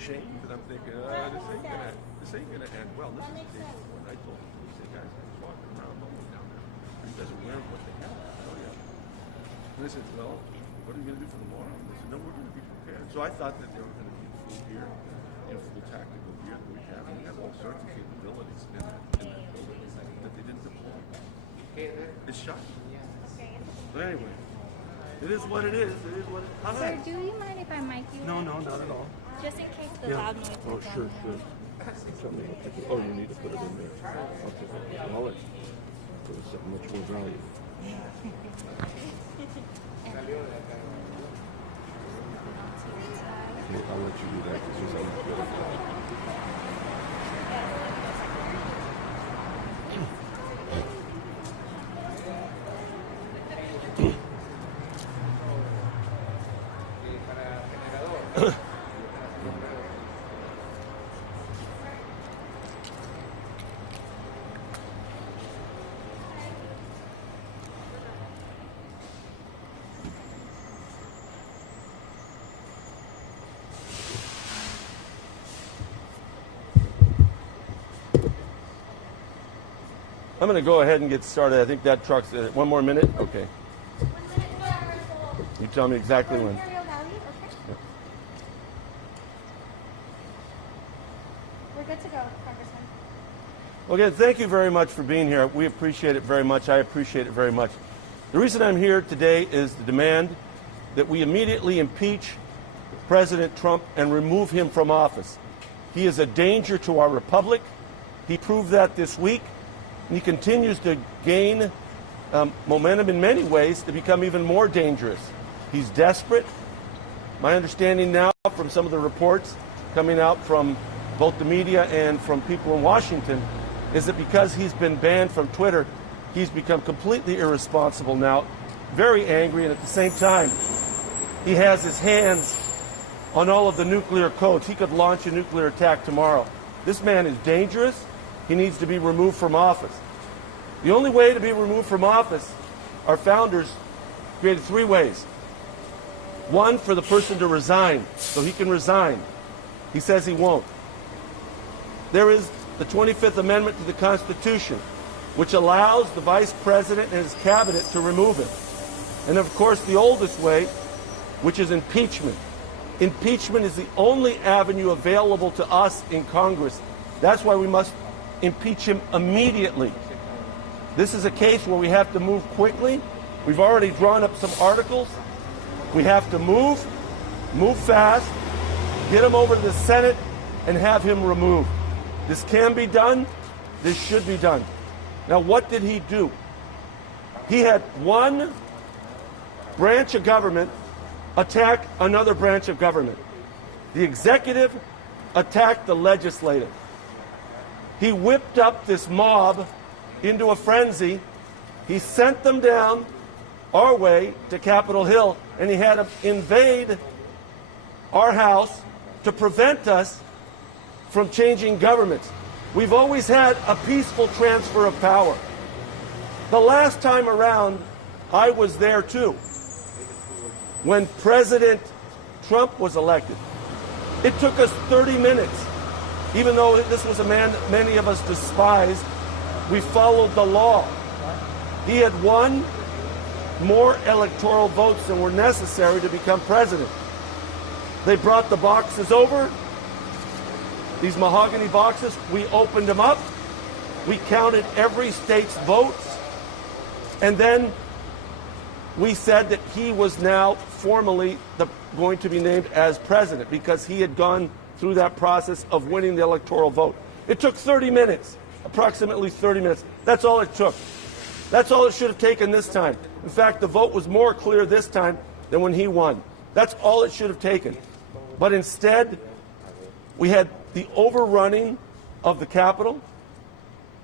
shame because I'm thinking, this ain't gonna end well. This is day one. I told them, I said, guys, I was walking around alone down there. You guys are wearing what they have. Oh yeah. And they said, well, what are you gonna do for tomorrow? And they said, no, we're gonna be prepared. So I thought that they were gonna be full gear, full tactical gear that we have. And we have all sorts of capabilities in that building that they didn't deploy. It's shocking. But anyway, it is what it is. It is what it is. Sir, do you mind if I mic you? No, not at all. Just in case the loud noise is on. Sure. Oh, you need to put it in there. Okay. I'll let you. So it's much more value. I'll let you do that because there's always good. I'm going to go ahead and get started. I think that truck's in it. One more minute? Okay. 1 minute. You tell me exactly when. Okay. We're good to go, Congressman. Well, again, thank you very much for being here. We appreciate it very much. I appreciate it very much. The reason I'm here today is to demand that we immediately impeach President Trump and remove him from office. He is a danger to our republic. He proved that this week. And he continues to gain momentum in many ways to become even more dangerous. He's desperate. My understanding now from some of the reports coming out from both the media and from people in Washington is that because he's been banned from Twitter, he's become completely irresponsible now, very angry, and at the same time, he has his hands on all of the nuclear codes. He could launch a nuclear attack tomorrow. This man is dangerous. He needs to be removed from office. The only way to be removed from office, our founders created 3 ways. One, for the person to resign, so he can resign. He says he won't. There is the 25th Amendment to the Constitution, which allows the Vice President and his cabinet to remove him. And of course, the oldest way, which is impeachment. Impeachment is the only avenue available to us in Congress. That's why we must impeach him immediately. This is a case where we have to move quickly. We've already drawn up some articles. We have to move fast, get him over to the Senate, and have him removed. This can be done. This should be done. Now, what did he do? He had one branch of government attack another branch of government. The executive attacked the legislative. He whipped up this mob into a frenzy. He sent them down our way to Capitol Hill, and he had them invade our house to prevent us from changing governments. We've always had a peaceful transfer of power. The last time around, I was there too. When President Trump was elected, it took us 30 minutes. Even though this was a man that many of us despised, we followed the law. He had won more electoral votes than were necessary to become president. They brought the boxes over, these mahogany boxes. We opened them up. We counted every state's votes. And then we said that he was now formally going to be named as president because he had gone through that process of winning the electoral vote. It took 30 minutes, approximately 30 minutes. That's all it took. That's all it should have taken this time. In fact, the vote was more clear this time than when he won. That's all it should have taken. But instead, we had the overrunning of the Capitol.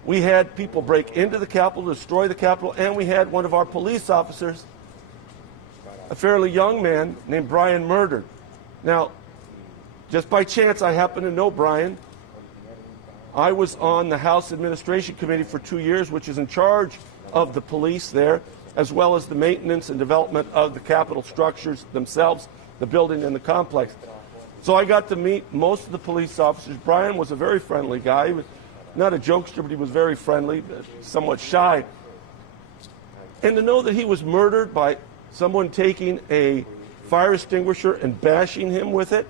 We had people break into the Capitol, destroy the Capitol, and we had one of our police officers, a fairly young man named Brian, murdered. Now, just by chance, I happen to know Brian. I was on the House Administration Committee for 2 years, which is in charge of the police there, as well as the maintenance and development of the Capitol structures themselves, the building and the complex. So I got to meet most of the police officers. Brian was a very friendly guy. He was not a jokester, but he was very friendly, somewhat shy. And to know that he was murdered by someone taking a fire extinguisher and bashing him with it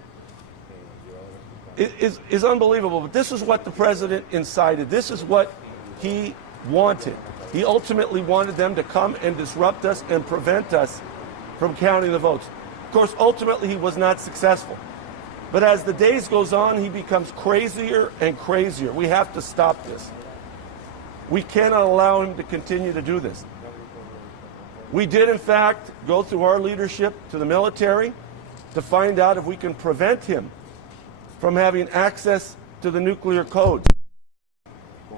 is unbelievable. But this is what the president incited. This is what he wanted. He ultimately wanted them to come and disrupt us and prevent us from counting the votes. Of course, ultimately he was not successful. But as the days goes on, he becomes crazier and crazier. We have to stop this. We cannot allow him to continue to do this. We did, in fact, go through our leadership to the military to find out if we can prevent him from having access to the nuclear codes.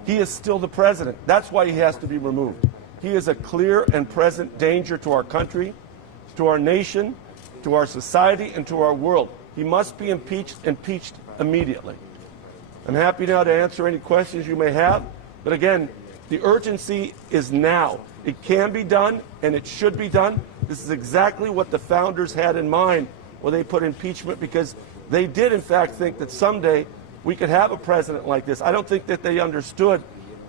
He is still the president. That's why he has to be removed. He is a clear and present danger to our country, to our nation, to our society, and to our world. He must be impeached immediately. I'm happy now to answer any questions you may have. But again, the urgency is now. It can be done, and it should be done. This is exactly what the founders had in mind when they put impeachment, because they did, in fact, think that someday we could have a president like this. I don't think that they understood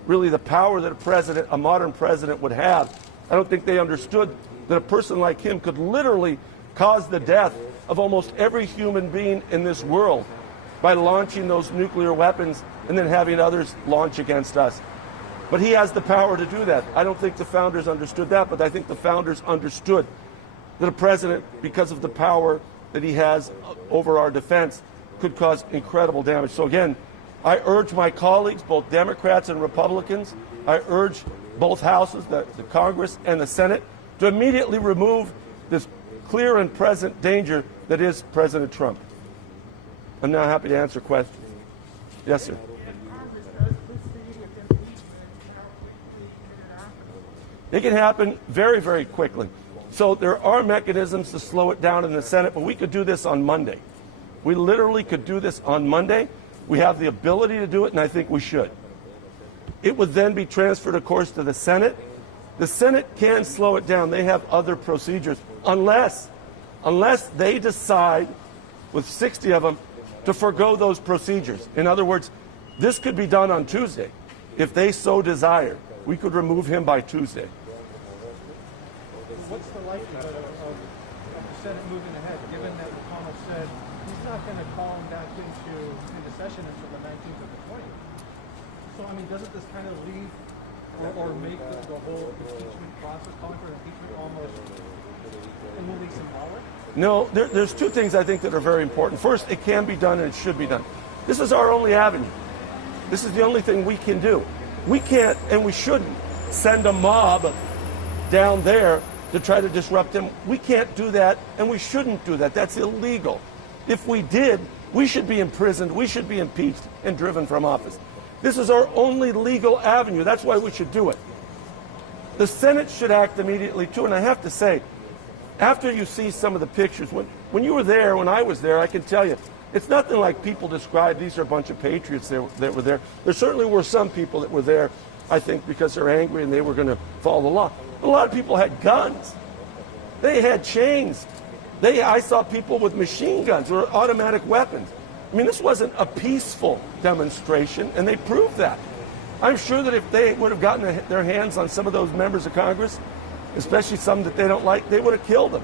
really the power that a modern president would have. I don't think they understood that a person like him could literally cause the death of almost every human being in this world by launching those nuclear weapons and then having others launch against us. But he has the power to do that. I don't think the founders understood that, but I think the founders understood that a president, because of the power that he has over our defense, could cause incredible damage. So again, I urge my colleagues, both Democrats and Republicans, I urge both houses, the Congress and the Senate, to immediately remove this clear and present danger that is President Trump. I'm now happy to answer questions. Yes, sir. It can happen very, very quickly. So there are mechanisms to slow it down in the Senate, but we could do this on Monday. We literally could do this on Monday. We have the ability to do it, and I think we should. It would then be transferred, of course, to the Senate. The Senate can slow it down. They have other procedures, unless they decide, with 60 of them, to forgo those procedures. In other words, this could be done on Tuesday. If they so desire, we could remove him by Tuesday. What's the likelihood of the Senate moving ahead, given that McConnell said he's not going to call him back into session until the 19th or the 20th? So, I mean, doesn't this kind of leave or make the whole impeachment process, calling for impeachment, almost a moving symbolic? No, there's two things I think that are very important. First, it can be done and it should be done. This is our only avenue. This is the only thing we can do. We can't and we shouldn't send a mob down there to try to disrupt him. We can't do that, and we shouldn't do that. That's illegal. If we did, we should be imprisoned, we should be impeached and driven from office. This is our only legal avenue. That's why we should do it. The Senate should act immediately, too, and I have to say, after you see some of the pictures, when you were there, when I was there, I can tell you, it's nothing like people describe. These are a bunch of patriots that were there. There certainly were some people that were there, I think, because they're angry and they were going to follow the law. But a lot of people had guns. They had chains. I saw people with machine guns or automatic weapons. I mean, this wasn't a peaceful demonstration, and they proved that. I'm sure that if they would have gotten their hands on some of those members of Congress, especially some that they don't like, they would have killed them.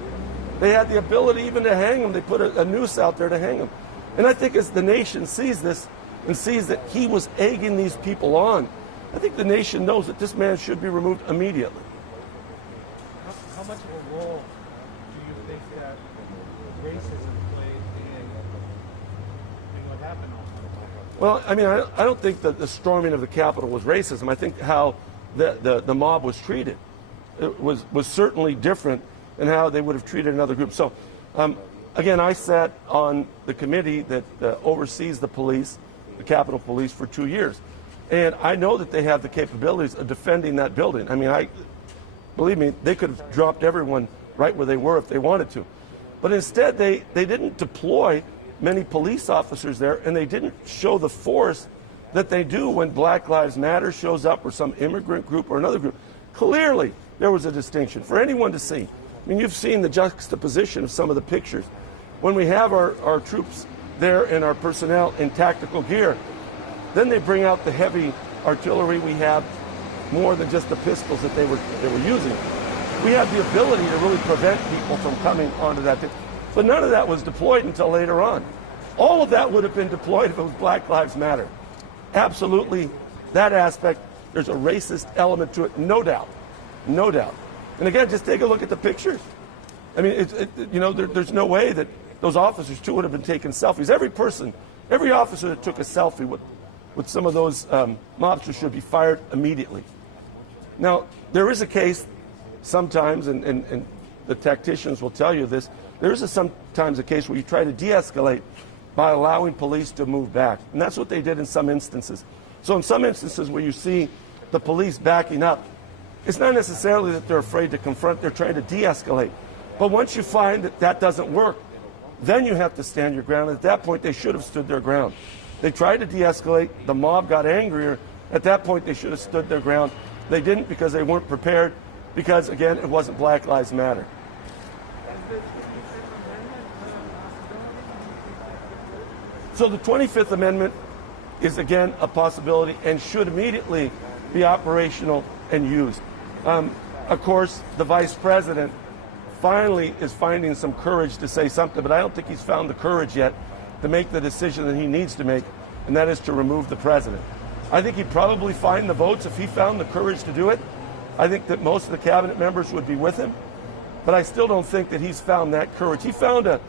They had the ability even to hang them. They put a noose out there to hang them. And I think as the nation sees this and sees that he was egging these people on, I think the nation knows that this man should be removed immediately. How much of a role do you think that racism played in what happened on Monday? Well, I mean, I don't think that the storming of the Capitol was racism. I think how the mob was treated was certainly different than how they would have treated another group. So, again, I sat on the committee that oversees the police, the Capitol Police, for 2 years. And I know that they have the capabilities of defending that building. I mean, believe me, they could have dropped everyone right where they were if they wanted to. But instead, they didn't deploy many police officers there, and they didn't show the force that they do when Black Lives Matter shows up or some immigrant group or another group. Clearly, there was a distinction for anyone to see. I mean, you've seen the juxtaposition of some of the pictures. When we have our troops there in our personnel in tactical gear. Then they bring out the heavy artillery we have, more than just the pistols that they were using. We have the ability to really prevent people from coming onto that thing. But none of that was deployed until later on. All of that would have been deployed if it was Black Lives Matter. Absolutely, that aspect, there's a racist element to it, no doubt. No doubt. And again, just take a look at the pictures. I mean, there's no way that those officers, too, would have been taking selfies. Every officer that took a selfie with some of those mobsters should be fired immediately. Now, there is a case sometimes, and the tacticians will tell you this, there is sometimes a case where you try to de-escalate by allowing police to move back. And that's what they did in some instances. So in some instances where you see the police backing up, it's not necessarily that they're afraid to confront, they're trying to de-escalate. But once you find that that doesn't work, then you have to stand your ground. At that point, they should have stood their ground. They tried to de-escalate, the mob got angrier. At that point, they should have stood their ground. They didn't because they weren't prepared, because, again, it wasn't Black Lives Matter. So the 25th Amendment is, again, a possibility and should immediately be operational and used. Of course, the Vice President finally is finding some courage to say something, but I don't think he's found the courage yet to make the decision that he needs to make, and that is to remove the president. I think he'd probably find the votes if he found the courage to do it. I think that most of the cabinet members would be with him, but I still don't think that he's found that courage. He found a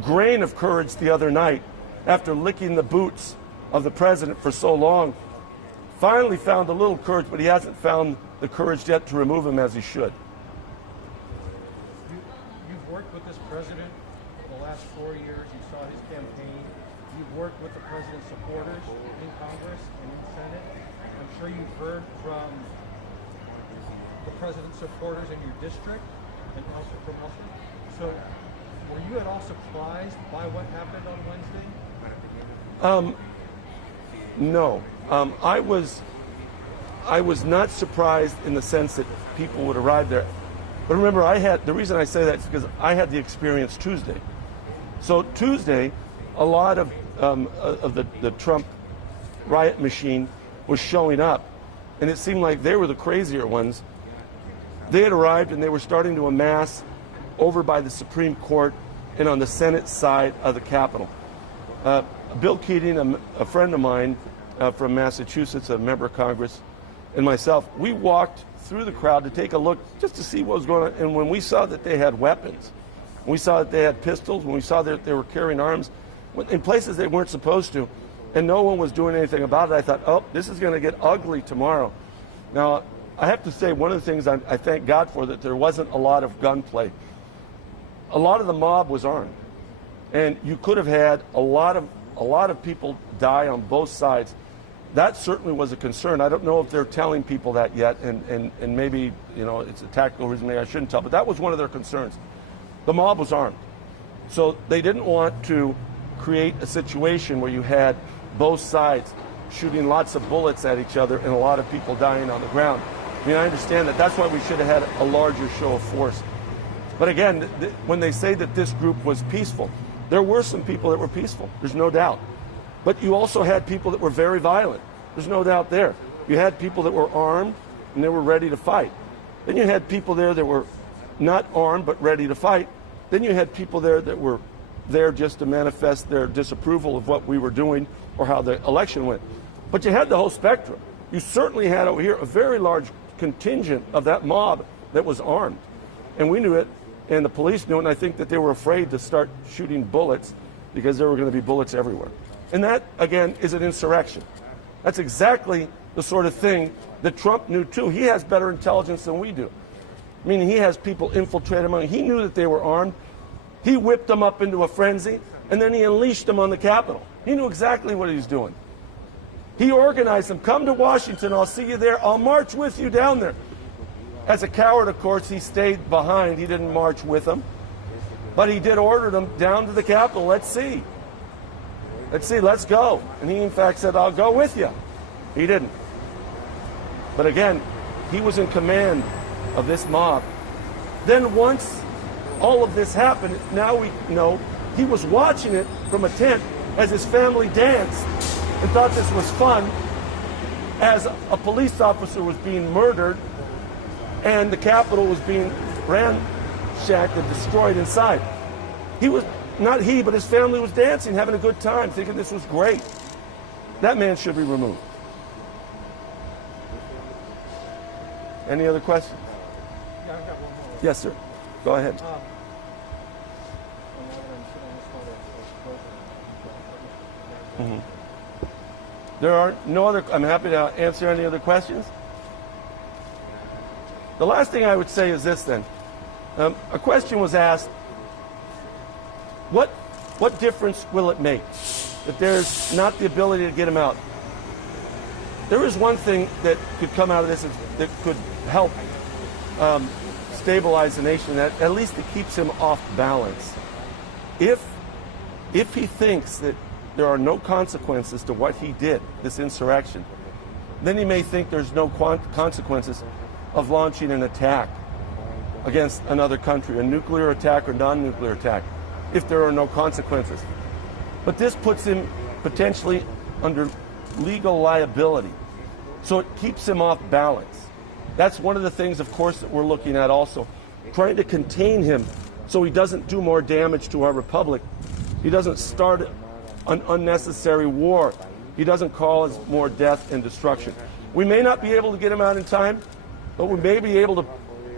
grain of courage the other night after licking the boots of the president for so long. Finally found a little courage, but he hasn't found the courage yet to remove him as he should. You've worked with this president for the last 4 years. You saw his campaign. You've worked with the president's supporters in Congress and in the Senate. I'm sure you've heard from the president's supporters in your district and also from elsewhere. So were you at all surprised by what happened on Wednesday? No. I was not surprised in the sense that people would arrive there. But remember, the reason I say that is because I had the experience Tuesday. So Tuesday, a lot of the Trump riot machine was showing up, and it seemed like they were the crazier ones. They had arrived and they were starting to amass over by the Supreme Court and on the Senate side of the Capitol. Bill Keating, a friend of mine from Massachusetts, a member of Congress, and myself, we walked through the crowd to take a look just to see what was going on. And when we saw that they had weapons, when we saw that they had pistols, when we saw that they were carrying arms in places they weren't supposed to, and no one was doing anything about it, I thought, oh, this is going to get ugly tomorrow. Now, I have to say, one of the things I thank God for, that there wasn't a lot of gunplay. A lot of the mob was armed, and you could have had a lot of people die on both sides. That certainly was a concern. I don't know if they're telling people that yet, and maybe, it's a tactical reason, maybe I shouldn't tell, but that was one of their concerns. The mob was armed. So they didn't want to create a situation where you had both sides shooting lots of bullets at each other and a lot of people dying on the ground. I mean, I understand that. That's why we should have had a larger show of force. But again, when they say that this group was peaceful, there were some people that were peaceful. There's no doubt. But you also had people that were very violent. There's no doubt there. You had people that were armed and they were ready to fight. Then you had people there that were not armed but ready to fight. Then you had people there that were there just to manifest their disapproval of what we were doing or how the election went. But you had the whole spectrum. You certainly had over here a very large contingent of that mob that was armed. And we knew it, and the police knew it, and I think that they were afraid to start shooting bullets because there were going to be bullets everywhere. And that, again, is an insurrection. That's exactly the sort of thing that Trump knew, too. He has better intelligence than we do. Meaning he has people infiltrated among. He knew that they were armed. He whipped them up into a frenzy, and then he unleashed them on the Capitol. He knew exactly what he was doing. He organized them. Come to Washington. I'll see you there. I'll march with you down there. As a coward, of course, he stayed behind. He didn't march with them. But he did order them down to the Capitol. Let's see. Let's see. Let's go. And he, in fact, said, I'll go with you. He didn't. But again, he was in command of this mob. Then once all of this happened, now we know He was watching it from a tent as his family danced and thought this was fun, as a police officer was being murdered and the Capitol was being ransacked and destroyed inside. He was, not he, but his family was dancing, having a good time, thinking this was great. That man should be removed. Any other questions? Yeah, I got one more. Yes, sir. Go ahead. There are no other, I'm happy to answer any other questions. The last thing I would say is this then. A question was asked, what difference will it make if there's not the ability to get him out? There is one thing that could come out of this that could help stabilize the nation, that at least it keeps him off balance. If he thinks that there are no consequences to what he did, this insurrection, then he may think there's no consequences of launching an attack against another country, a nuclear attack or non-nuclear attack, if there are no consequences. But this puts him potentially under legal liability. So it keeps him off balance. That's one of the things, of course, that we're looking at also, trying to contain him so he doesn't do more damage to our republic. He doesn't start an unnecessary war. He doesn't cause more death and destruction. We may not be able to get him out in time, but we may be able to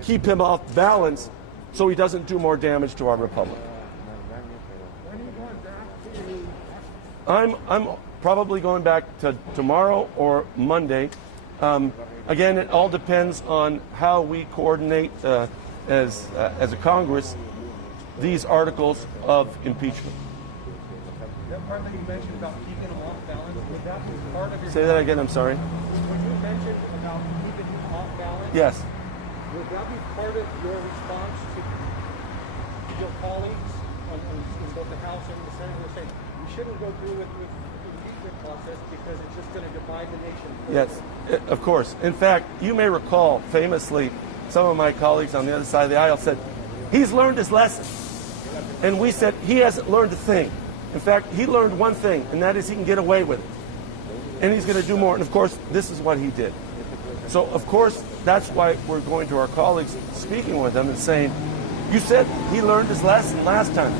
keep him off balance so he doesn't do more damage to our republic. I'm probably going back to tomorrow or Monday. Again, it all depends on how we coordinate as a Congress these articles of impeachment. That part that you mentioned about keeping them off balance, would that be part of your... Say that again, I'm sorry. When you mentioned about keeping them off balance, Yes. would that be part of your response to your colleagues in both the House and the Senate who are saying we shouldn't go through with the impeachment process because it's just going to divide the nation? Yes, of course. In fact, you may recall famously some of my colleagues on the other side of the aisle said, he's learned his lesson. And we said, he hasn't learned a thing. In fact, he learned one thing, and that is he can get away with it. And he's going to do more. And of course, this is what he did. So, of course, that's why we're going to our colleagues, speaking with them and saying, you said he learned his lesson last time.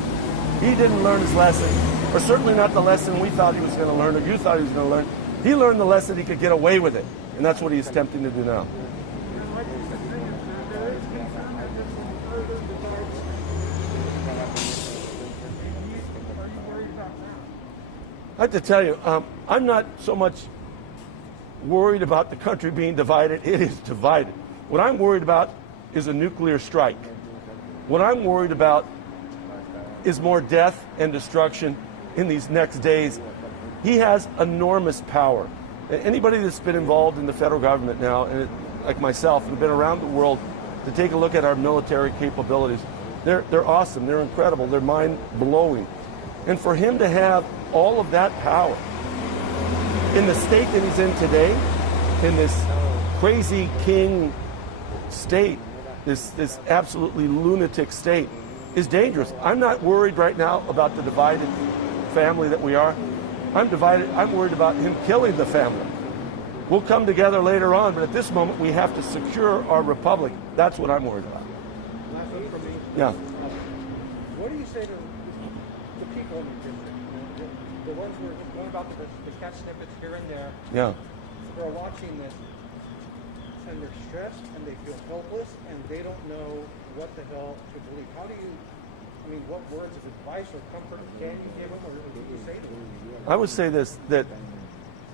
He didn't learn his lesson, or certainly not the lesson we thought he was going to learn, or you thought he was going to learn. He learned the lesson he could get away with it. And that's what he's attempting to do now. I have to tell you, I'm not so much worried about the country being divided. It is divided. What I'm worried about is a nuclear strike. What I'm worried about is more death and destruction in these next days. He has enormous power. Anybody that's been involved in the federal government now, and like myself, who've been around the world to take a look at our military capabilities, they're awesome, they're incredible, they're mind-blowing. And for him to have all of that power in the state that he's in today, in this crazy king state, this absolutely lunatic state, is dangerous. I'm not worried right now about the divided family that we are. I'm worried about him killing the family. We'll come together later on, but at this moment we have to secure our republic. That's what I'm worried about. Last one for me. Yeah. What do you say to the people in your district? The ones who are going about the catch snippets here and there. Yeah. They're watching this and they're stressed and they feel helpless and they don't know what the hell to believe. How do you, I mean, what words of advice or comfort can you give them or what do you say to them? I would say this, that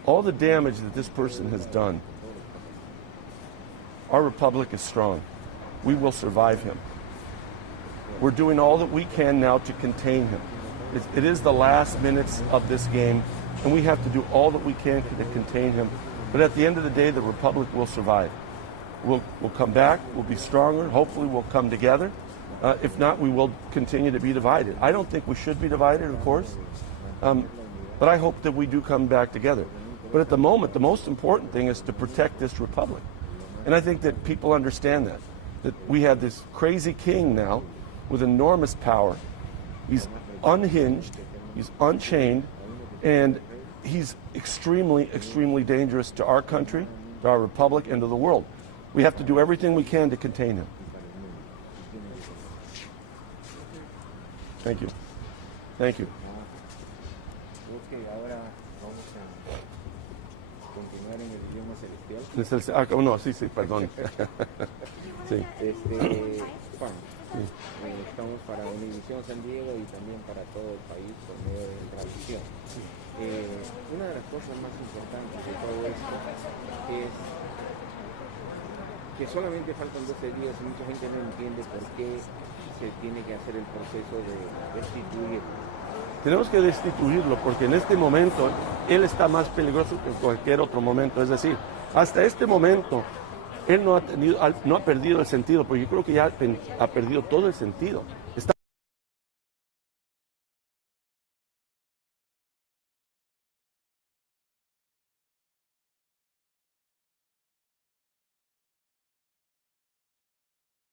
all the damage that this person has done, our republic is strong. We will survive him. We're doing all that we can now to contain him. It is the last minutes of this game, and we have to do all that we can to contain him. But at the end of the day, the republic will survive. We'll come back, we'll be stronger, hopefully we'll come together. If not, we will continue to be divided. I don't think we should be divided, of course, but I hope that we do come back together. But at the moment, the most important thing is to protect this republic. And I think that people understand that we have this crazy king now with enormous power. He's unhinged, he's unchained, and he's extremely, extremely dangerous to our country, to our republic, and to the world. We have to do everything we can to contain him. Thank you. Thank you. No, sí, perdón. Sí. Juan, estamos para Univisión San Diego y también para todo el país por medio de transmisión. Una de las cosas más importantes de todo esto es que solamente faltan 12 días y mucha gente no entiende por qué se tiene que hacer el proceso de destituirlo. Tenemos que destituirlo porque en este momento él está más peligroso que en cualquier otro momento. Es decir, hasta este momento él no ha perdido el sentido, porque yo creo que ya ha perdido todo el sentido.